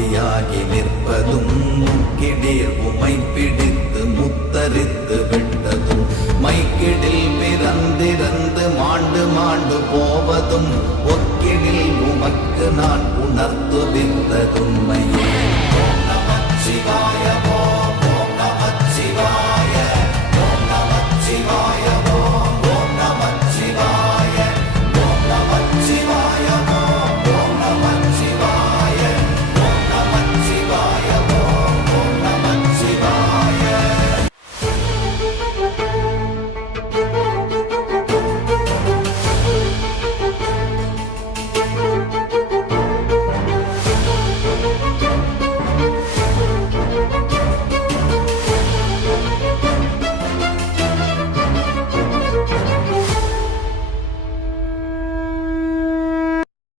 ஆதியாகி நிற்பதும் முக்கிடீர் உமை பிடித்து முத்தரித்து விட்டதும் மைக்கிடில் பிறந்திறந்து மாண்டு மாண்டு போவதும் ஒக்கிடில்